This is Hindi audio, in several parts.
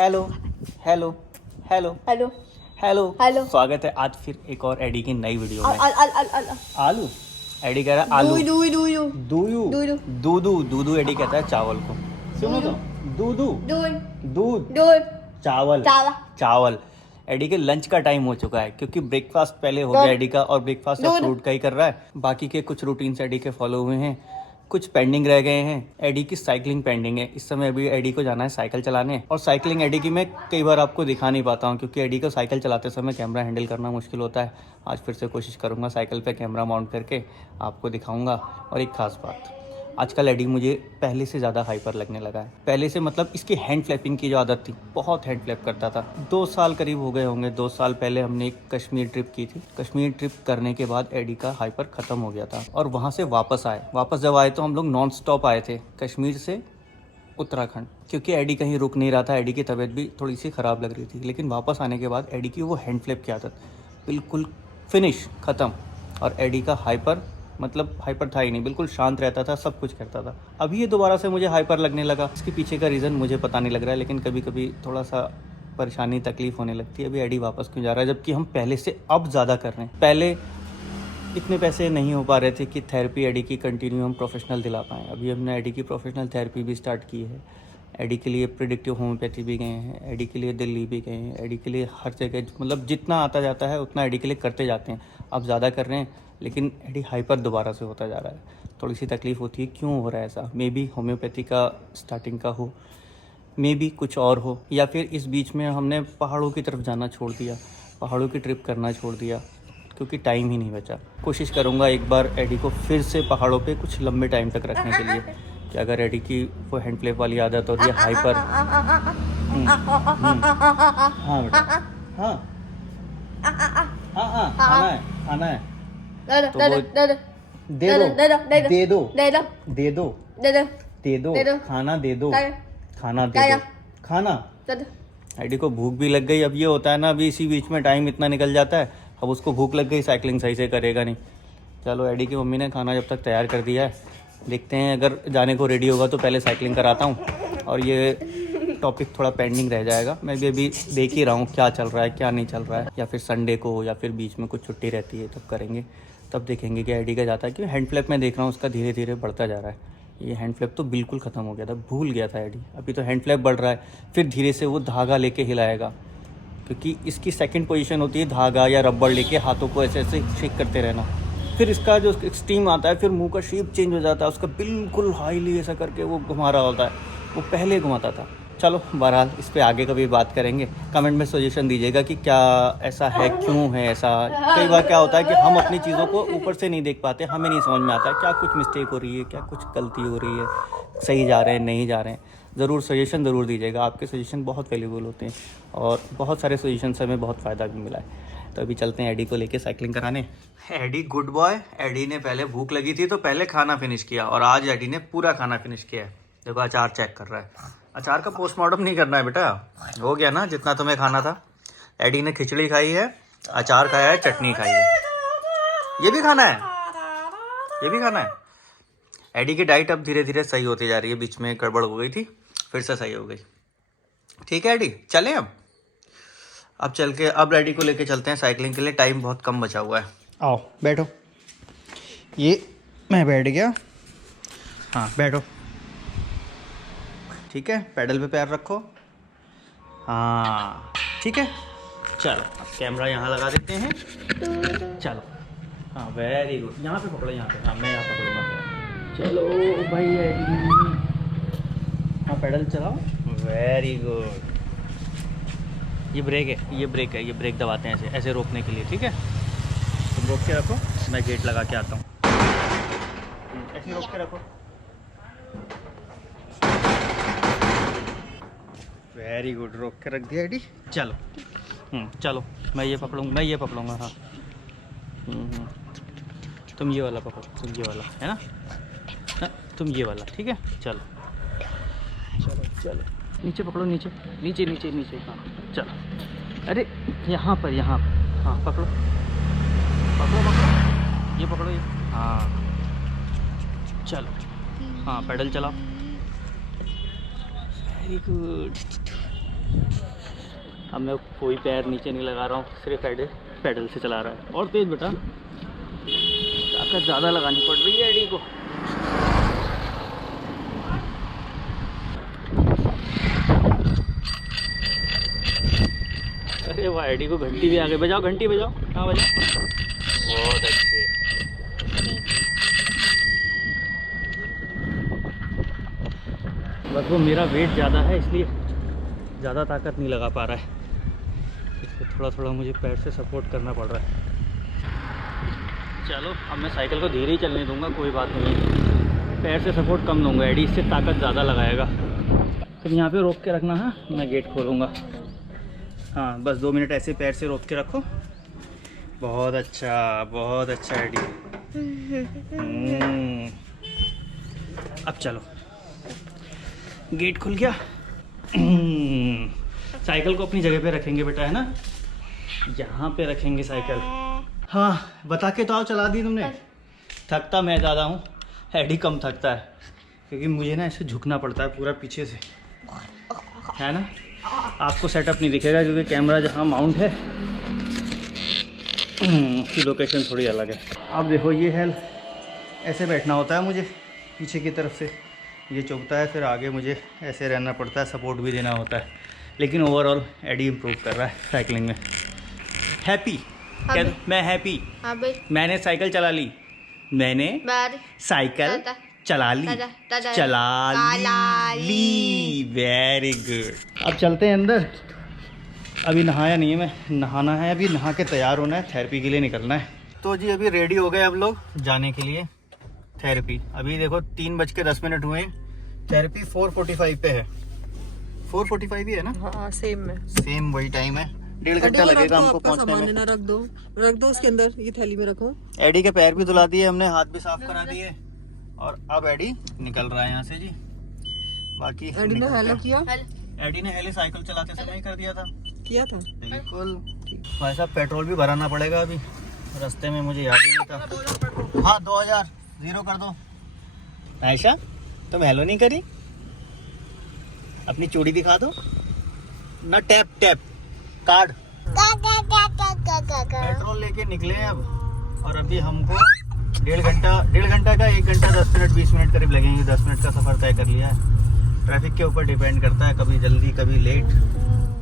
Hello hello hello hello hello hello. स्वागत है आज फिर एक और एडी की नई वीडियो में। अल आलू एडी कह रहा है आलू। दूयू दूयू दूधू दूधू एडी कहता है चावल को। सुनो तो दूधू दूध चावल चावल चावल। एडी के लंच का टाइम हो चुका है क्योंकि ब्रेकफास्ट पहले हो गया एडी का, और ब्रेकफास्ट अब फ्रूट का ही कर रहा है। बाकी के कुछ रूटीन्स एडी के फॉलो हुए हैं, कुछ पेंडिंग रह गए हैं। एडी की साइकिलिंग पेंडिंग है इस समय। अभी एडी को जाना है साइकिल चलाने, और साइकिलिंग एडी की मैं कई बार आपको दिखा नहीं पाता हूँ क्योंकि एडी को साइकिल चलाते समय कैमरा हैंडल करना मुश्किल होता है। आज फिर से कोशिश करूँगा साइकिल पे कैमरा माउंट करके आपको दिखाऊंगा। और एक खास बात, आजकल एडी मुझे पहले से ज़्यादा हाइपर लगने लगा है। पहले से मतलब इसकी हैंड फ्लैपिंग की जो आदत थी, बहुत हैंड फ्लैप करता था। 2 साल करीब हो गए होंगे। 2 साल पहले हमने एक कश्मीर ट्रिप की थी। कश्मीर ट्रिप करने के बाद एडी का हाइपर ख़त्म हो गया था, और वहाँ से वापस आए। वापस जब आए तो हम लोग नॉन स्टॉप आए थे कश्मीर से उत्तराखंड, क्योंकि एडी कहीं रुक नहीं रहा था। एडी की तबीयत भी थोड़ी सी ख़राब लग रही थी। लेकिन वापस आने के बाद एडी की वो हैंड फ्लैप की आदत बिल्कुल फिनिश, ख़त्म। और एडी का हाइपर मतलब हाइपर था ही नहीं, बिल्कुल शांत रहता था, सब कुछ करता था। अभी ये दोबारा से मुझे हाइपर लगने लगा। इसके पीछे का रीज़न मुझे पता नहीं लग रहा है, लेकिन कभी कभी थोड़ा सा परेशानी तकलीफ होने लगती है। अभी एडी वापस क्यों जा रहा है जबकि हम पहले से अब ज़्यादा कर रहे हैं। पहले इतने पैसे नहीं हो पा रहे थे कि थेरेपी एडी की कंटिन्यू हम प्रोफेशनल दिला पाएँ। अभी हमने एडी की प्रोफेशनल थेरेपी भी स्टार्ट की है। एडी के लिए प्रिडिक्टिव होम्योपैथी भी गए हैं, एडी के लिए दिल्ली भी गए हैं, एडी के लिए हर जगह मतलब जितना आता जाता है उतना एडी के लिए करते जाते हैं। अब ज़्यादा कर रहे हैं, लेकिन एडी हाइपर दोबारा से होता जा रहा है। थोड़ी सी तकलीफ़ होती है, क्यों हो रहा है ऐसा? मे बी होम्योपैथी का स्टार्टिंग का हो, मे बी कुछ और हो, या फिर इस बीच में हमने पहाड़ों की तरफ जाना छोड़ दिया, पहाड़ों की ट्रिप करना छोड़ दिया क्योंकि टाइम ही नहीं बचा। कोशिश करूँगा एक बार एडी को फिर से पहाड़ों पे कुछ लंबे टाइम तक रखने के लिए, कि अगर एडी की वो हैंड फ्लैप वाली आदत और ये हाइपर। हाँ बेटा, हाँ हाँ हाँ, खाना है तो वो दे दो खाना दे दो खाना। एडी को भूख भी लग गई। अब ये होता है ना, अभी इसी बीच में टाइम इतना निकल जाता है, अब उसको भूख लग गई, साइकिलिंग सही से करेगा नहीं। चलो एडी की मम्मी ने खाना जब तक तैयार कर दिया है, देखते हैं अगर जाने को रेडी होगा तो पहले साइकिलिंग कराता हूँ, और ये टॉपिक थोड़ा पेंडिंग रह जाएगा। मैं भी अभी देख ही रहा हूँ क्या चल रहा है क्या नहीं चल रहा है, या फिर संडे को या फिर बीच में कुछ छुट्टी रहती है तब करेंगे, तब देखेंगे कि एडी का जाता है। क्योंकि हैंड फ्लैप में देख रहा हूँ उसका धीरे धीरे बढ़ता जा रहा है। ये हैंड फ्लैप तो बिल्कुल ख़त्म हो गया था, भूल गया था एडी। अभी तो हैंड फ्लैप बढ़ रहा है, फिर धीरे से वो धागा लेके हिलाएगा, क्योंकि इसकी सेकंड पोजीशन होती है धागा या रबड़ लेके हाथों को ऐसे ऐसे शेक करते रहना। फिर इसका जो एक्सट्रीम आता है, फिर मुंह का शेप चेंज हो जाता है उसका, बिल्कुल हाईली ऐसा करके वो घुमा रहा होता है, वो पहले घुमाता था। चलो बहरहाल इस पे आगे कभी बात करेंगे। कमेंट में सजेशन दीजिएगा कि क्या ऐसा है, क्यों है ऐसा। कई बार क्या होता है कि हम अपनी चीज़ों को ऊपर से नहीं देख पाते, हमें नहीं समझ में आता क्या कुछ मिस्टेक हो रही है, क्या कुछ गलती हो रही है, सही जा रहे हैं नहीं जा रहे हैं। ज़रूर सजेशन ज़रूर दीजिएगा, आपके सजेशन बहुत वैल्यूबल होते हैं, और बहुत सारे सजेशन से हमें बहुत फ़ायदा भी मिला है। तो अभी चलते हैं एडी को लेके साइकिलिंग कराने। AD good boy. एडी ने पहले भूख लगी थी तो पहले खाना फिनिश किया, और आज एडी ने पूरा खाना फिनिश किया है। देखो अचार चेक कर रहा है। अचार का पोस्टमार्टम नहीं करना है बेटा, हो गया ना जितना तुम्हें खाना था। एडी ने खिचड़ी खाई है, अचार खाया है, चटनी खाई है। ये भी खाना है, ये भी खाना है। एडी की डाइट अब धीरे धीरे सही होती जा रही है, बीच में गड़बड़ हो गई थी, फिर से सही हो गई। ठीक है एडी, चलें अब चल के अब एडी को लेके चलते हैं साइकिलिंग के लिए। टाइम बहुत कम बचा हुआ है। आओ बैठो, ये मैं बैठ गया। हाँ बैठो, ठीक है, पेडल पे पैर रखो। हाँ ठीक है, चलो अब कैमरा यहाँ लगा देते हैं। चलो हाँ वेरी गुड, यहाँ पे पकड़ो, यहाँ पे। हाँ मैं यहाँ पकड़ूंगा। चलो भाई एडी, हाँ पेडल चलाओ, वेरी गुड। ये ब्रेक है, ये ब्रेक है, ये ब्रेक दबाते हैं ऐसे ऐसे रोकने के लिए। ठीक है, तुम रोक के रखो, मैं गेट लगा के आता हूँ। ऐसे रोक के रखो, वेरी गुड, रोक के रख दिया एडी। चलो चलो मैं ये पकड़ूंगा। हाँ तुम ये वाला पकड़ो, तुम ये वाला है ना, हाँ, तुम ये वाला। ठीक है, चलो चलो चलो नीचे पकड़ो, नीचे नीचे नीचे नीचे। हाँ चलो, अरे यहाँ पर हाँ पकड़ो पकड़ो पकड़ो, ये पकड़ो ये। हाँ चलो, हाँ पैडल चलाओ, वेरी गुड। अब मैं कोई पैर नीचे नहीं लगा रहा हूँ, सिर्फ पैडल से चला रहा है। और तेज बेटा, ताकत ज़्यादा लगानी पड़ रही है एडी को। अरे वाह, एडी को घंटी भी आ गई। बजाओ घंटी, बजाओ। कहाँ बजाओ? बहुत अच्छे। बस वो मेरा वेट ज़्यादा है इसलिए ज़्यादा ताकत नहीं लगा पा रहा है, इसलिए थोड़ा थोड़ा मुझे पैर से सपोर्ट करना पड़ रहा है। चलो अब मैं साइकिल को धीरे ही चलने दूंगा, कोई बात नहीं, पैर से सपोर्ट कम दूंगा, एडी इससे ताकत ज़्यादा लगाएगा। फिर यहाँ पे रोक के रखना है, मैं गेट खोलूँगा। हाँ बस 2 मिनट ऐसे पैर से रोक के रखो। बहुत अच्छा एडी। अब चलो, गेट खुल गया। साइकिल को अपनी जगह पे रखेंगे बेटा, है ना? यहाँ पे रखेंगे साइकिल। हाँ बता के तो आओ, चला दी तुमने। थकता मैं ज़्यादा हूँ, एडी कम थकता है, क्योंकि मुझे ना ऐसे झुकना पड़ता है पूरा पीछे से, है ना? आपको सेटअप नहीं दिखेगा क्योंकि कैमरा जहाँ माउंट है उसकी लोकेशन थोड़ी अलग है। अब देखो ये है, ऐसे बैठना होता है मुझे पीछे की तरफ से, ये चुभता है, फिर आगे मुझे ऐसे रहना पड़ता है, सपोर्ट भी देना होता है। लेकिन ओवरऑल एडी इम्प्रूव कर रहा है साइकिलिंग में। हैप्पी? मैं हैप्पी। मैंने साइकिल चला ली, मैंने साइकिल चला ली, वेरी गुड। अब चलते हैं अंदर। अभी नहाया नहीं है मैं, नहाना है अभी, नहा के तैयार होना है, थेरेपी के लिए निकलना है। तो जी अभी रेडी हो गए अब लोग जाने के लिए थेरेपी। अभी देखो 3:10 हुए, थेरेपी 4:45 पे है। 4:45 ही है ना? हाँ सेम वही टाइम है। 1.5 घंटा लगेगा हमको पहुंचने में। ना रख दो उसके अंदर, ये थैली में रखो। एडी के पैर भी धुला दिए हमने, हाथ भी साफ करा दिए, और अब एडी निकल रहा है यहाँ से जी। बाकी एडी ने हेलो किया? एडी ने हेलो साइकिल चलाते समय ही कर दिया था। बिल्कुल। भाई साहब पेट्रोल भी भराना पड़ेगा अभी, रास्ते में मुझे याद ही नहीं था। हाँ 2000 0 कर दो। आयशा तुम हेलो नहीं करी, अपनी चूड़ी दिखा दो ना। Tap card. पेट्रोल लेके निकले हैं अब, और अभी हमको 1.5 घंटा का 1 घंटा 10 मिनट 20 मिनट करीब लगेंगे। 10 मिनट का सफर तय कर लिया है। ट्रैफिक के ऊपर डिपेंड करता है, कभी जल्दी कभी लेट।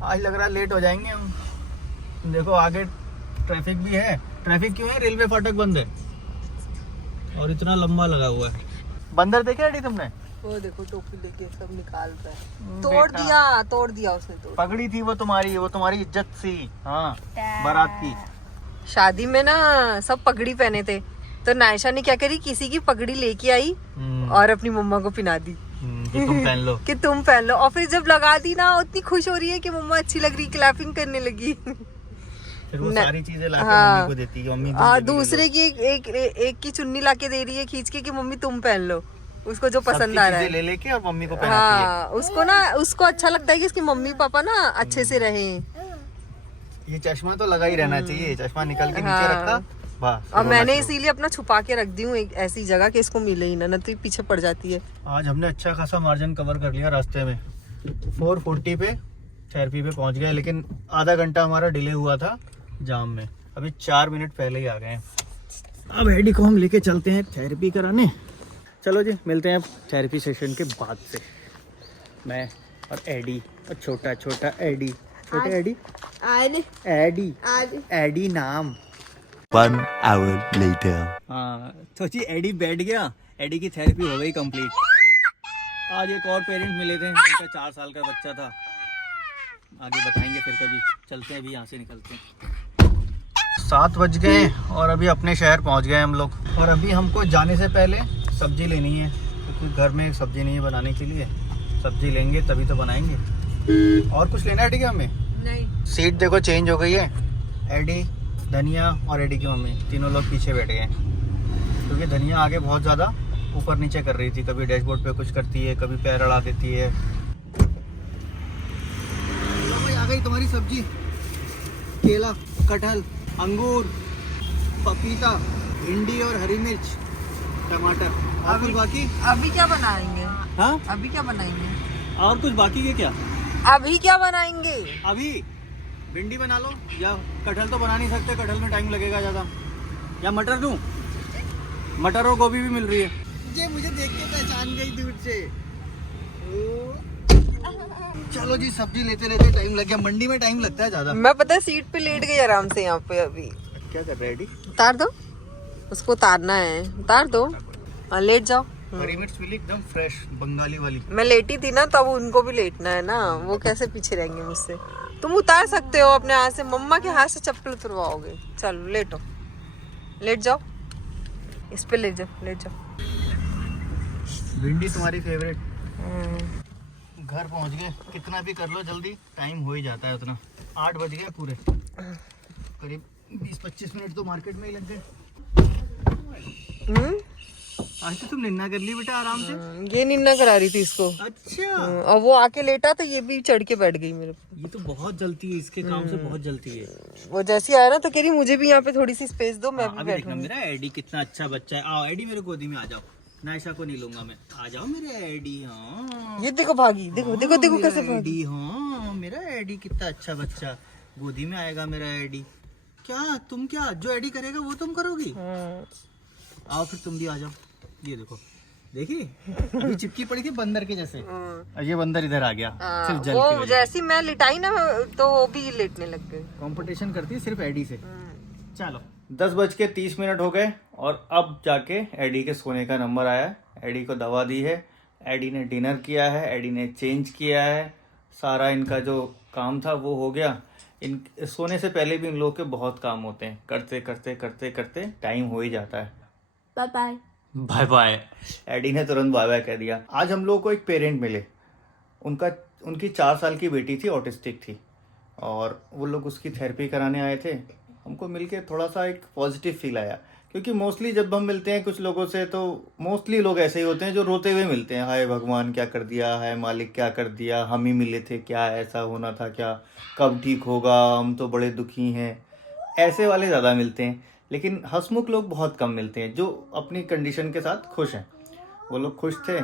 आज लग रहा है लेट हो जाएंगे हम। देखो आगे ट्रैफिक भी है। ट्रैफिक क्यों है? रेलवे फाटक बंद है और इतना लंबा लगा हुआ है। बंदर देखे एडी तुमने? वो देखो टोपी लेके सब निकाल रहा है। तोड़ दिया उसने। पगड़ी थी वो तुम्हारी इज्जत थी। हाँ बारात की शादी में ना सब पगड़ी पहने थे, तो नायशा ने क्या करी, किसी की पगड़ी लेके आई और अपनी मम्मा को पहना दी कि तुम पहन लो। और फिर जब लगा दी ना, उतनी खुश हो रही है कि मम्मा अच्छी लग रही, क्लैपिंग करने लगी। फिर वो सारी चीजें लाके मम्मी को देती है। मम्मी दूसरे की एक की चुन्नी लाके दे रही है खींच के कि मम्मी तुम पहन लो, उसको जो पसंद आ रहा है ले लेके और मम्मी को पहनाती है। उसको अच्छा लगता है कि इसकी मम्मी पापा ना अच्छे से रहे। ये चश्मा तो लगा ही रहना चाहिए, चश्मा निकल के नीचे रखा बस। और मैंने इसीलिए अपना छुपा के रख दी हूँ एक ऐसी जगह कि इसको मिले ही ना, तो पीछे पड़ जाती है। आज हमने अच्छा खासा मार्जिन कवर कर लिया रास्ते में। 4:40 पे थेरेपी पे पहुंच गए, लेकिन आधा घंटा हमारा डिले हुआ था जाम में। अभी 4 मिनट पहले ही आ गए। अब एडी को हम लेके चलते हैं थेरेपी कराने। चलो जी मिलते हैं थेरेपी सेशन के बाद से। मैं और एडी और छोटा एडी, एडी नाम। 1 hour later. हाँ तो जी एडी बैठ गया, एडी की थेरेपी हो गई कंप्लीट। आज एक और पेरेंट्स मिले थे, उनका 4 साल का बच्चा था। आगे बताएंगे फिर कभी। चलते हैं अभी यहाँ से निकलते हैं। 7 बज गए और अभी अपने शहर पहुँच गए हम लोग। और अभी हमको जाने से पहले सब्जी लेनी है, क्योंकि घर में सब्जी नहीं है बनाने के लिए। सब्जी लेंगे तभी तो बनाएंगे। और कुछ लेना है ठीक है हमें? नहीं। सीट देखो चेंज हो गई है। एडी, धनिया और एडी की मम्मी तीनों लोग पीछे बैठ गए, क्योंकि धनिया आगे बहुत ज़्यादा ऊपर नीचे कर रही थी। कभी डैशबोर्ड पे कुछ करती है, कभी पैर अड़ा देती है। आ गई तुम्हारी सब्जी। केला, कटहल, अंगूर, पपीता, भिंडी और हरी मिर्च, टमाटर। और कुछ बाकी? अभी क्या बनाएंगे? हाँ अभी क्या बनाएंगे? और कुछ बाकी है क्या? अभी क्या बनाएंगे? अभी भिंडी बना लो, या कटहल तो बना नहीं सकते, कटहल में टाइम लगेगा ज़्यादा, या मटर दूँ? मटर और गोभी भी मिल रही है। ये मुझे देख के पहचान गई दूर से। चलो जी, सब्जी लेते लेते टाइम लग गया। मंडी में टाइम लगता है ज़्यादा। मैं पता है सीट पे लेट गई आराम से यहाँ पे। अभी क्या कर रहे हैं? उतार दो उसको, उतारना है, उतार दो। हाँ, लेट जाओ। हरी मिर्च मिली एकदम फ्रेश बंगाली वाली। मैं लेटी थी ना, तब उनको भी लेटना है ना, वो कैसे पीछे रहेंगे मुझसे। तुम उतार सकते हो अपने हाथ से, मम्मा के हाथ से चप्पल उतरवाओगे। चलो लेटो, लेट जाओ, इस पे लेट जाओ, लेट जाओ। भिंडी तुम्हारी फेवरेट। घर पहुंच गए, कितना भी कर लो जल्दी टाइम हो ही जाता है उतना। 8 बज गए पूरे, करीब 20-25 मिनट तो मार्केट में ही लग गए। आज तो तुम निन्ना कर ली बेटा आराम से। ये निन्ना करा रही थी इसको। अच्छा, और वो आके लेटा तो ये भी चढ़ के बैठ गई मेरे पे। ये तो बहुत जलती है, इसके काम से बहुत जलती है। वो जैसे आया ना तो कह रही मुझे भी यहाँ पे थोड़ी सी स्पेस दो, मैं भी अभी देखना बैठूंगी। मेरा एडी कितना अच्छा बच्चा है। आओ एडी, मेरे गोदी में आ जाओ। नायशा को नहीं लूंगा मैं, आ जाओ मेरे एडी। हाँ ये देखो भागी, देखो देखो देखो कैसे भागी। एडी, हाँ मेरा एडी कितना अच्छा बच्चा, गोदी में आएगा मेरा एडी। क्या तुम, क्या जो एडी करेगा वो तुम करोगी? आओ फिर तुम भी आ जाओ। ये देखो, देखिए अभी चिपकी पड़ी थी बंदर के जैसे, और ये बंदर इधर आ गया सिर्फ जल वो जैसी मैं लिटाई ना तो वो भी लेटने लग गए। कंपटीशन करती है सिर्फ एडी से। चलो 10:30 हो गए और अब जाके एडी के सोने का नंबर आया। एडी को दवा दी है, एडी ने डिनर किया है, एडी ने चेंज किया है, सारा इनका जो काम था वो हो गया। इन सोने से पहले भी इन लोगों के बहुत काम होते हैं, करते करते करते करते टाइम हो ही जाता है। Bye bye bye bye. Eddie ने तुरंत बाय बाय कह दिया। आज हम लोग को एक पेरेंट मिले, उनकी 4 साल की बेटी थी, ऑटिस्टिक थी, और वो लोग उसकी थेरेपी कराने आए थे। हमको मिलके थोड़ा सा एक पॉजिटिव फील आया, क्योंकि मोस्टली जब हम मिलते हैं कुछ लोगों से तो मोस्टली लोग ऐसे ही होते हैं जो रोते हुए मिलते हैं। हाय भगवान क्या कर दिया, हाय मालिक क्या कर दिया, हम ही मिले थे क्या, ऐसा होना था क्या, कब ठीक होगा, हम तो बड़े दुखी हैं। ऐसे वाले ज़्यादा मिलते हैं, लेकिन हंसमुख लोग बहुत कम मिलते हैं जो अपनी कंडीशन के साथ खुश हैं। वो लोग खुश थे,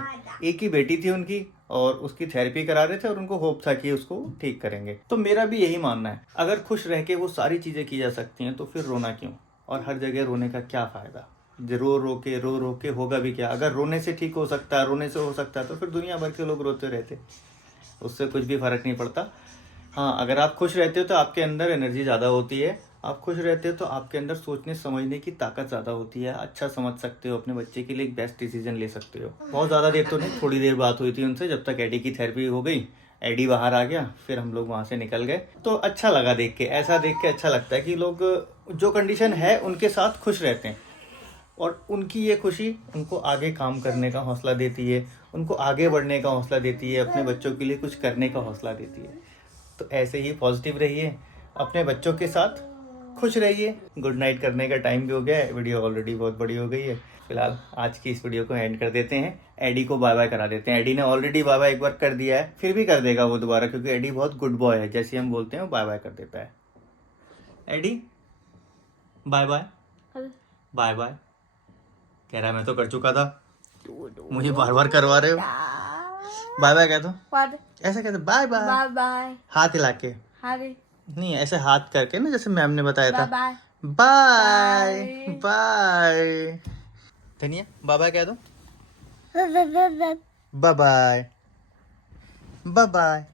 एक ही बेटी थी उनकी और उसकी थेरेपी करा रहे थे और उनको होप था कि उसको ठीक करेंगे। तो मेरा भी यही मानना है, अगर खुश रह के वो सारी चीज़ें की जा सकती हैं तो फिर रोना क्यों, और हर जगह रोने का क्या फ़ायदा। रो रो के होगा भी क्या। अगर रोने से ठीक हो सकता है, रोने से हो सकता है, तो फिर दुनिया भर के लोग रोते रहते, उससे कुछ भी फ़र्क नहीं पड़ता। हाँ, अगर आप खुश रहते हो तो आपके अंदर एनर्जी ज़्यादा होती है, आप खुश रहते हो तो आपके अंदर सोचने समझने की ताकत ज़्यादा होती है, अच्छा समझ सकते हो, अपने बच्चे के लिए एक बेस्ट डिसीजन ले सकते हो। बहुत ज़्यादा देर तो नहीं, थोड़ी देर बात हुई थी उनसे, जब तक एडी की थेरेपी हो गई, एडी बाहर आ गया, फिर हम लोग वहाँ से निकल गए। तो अच्छा लगा देख के, ऐसा देख के अच्छा लगता है कि लोग जो कंडीशन है उनके साथ खुश रहते हैं, और उनकी ये खुशी उनको आगे काम करने का हौसला देती है, उनको आगे बढ़ने का हौसला देती है, अपने बच्चों के लिए कुछ करने का हौसला देती है। तो ऐसे ही पॉजिटिव रहिए, अपने बच्चों के साथ खुश रहिए। गुड नाइट करने का टाइम भी हो गया है, वीडियो ऑलरेडी बहुत बड़ी हो गई है। फिलहाल आज की इस वीडियो को एंड कर देते हैं, एडी को बाय बाय करा देते हैं। एडी ने ऑलरेडी बाय बाय एक बार कर दिया है, फिर भी कर देगा वो दोबारा, क्योंकि एडी बहुत गुड बॉय है, जैसे हम बोलते हैं बाय बाय कर देता है। Eddie bye bye, bye bye कह रहा, मैं तो कर चुका था, मुझे बार बार करवा रहे हो। बाय बाय कह दो, ऐसा कहते बाय बाय, बाय बाय, हाथ हिला के, अरे नहीं ऐसे हाथ करके ना, जैसे मैम ने बताया था। Bye bye bye. Dhaniya bye bye कह दो, बाय बाय, बाय बाय।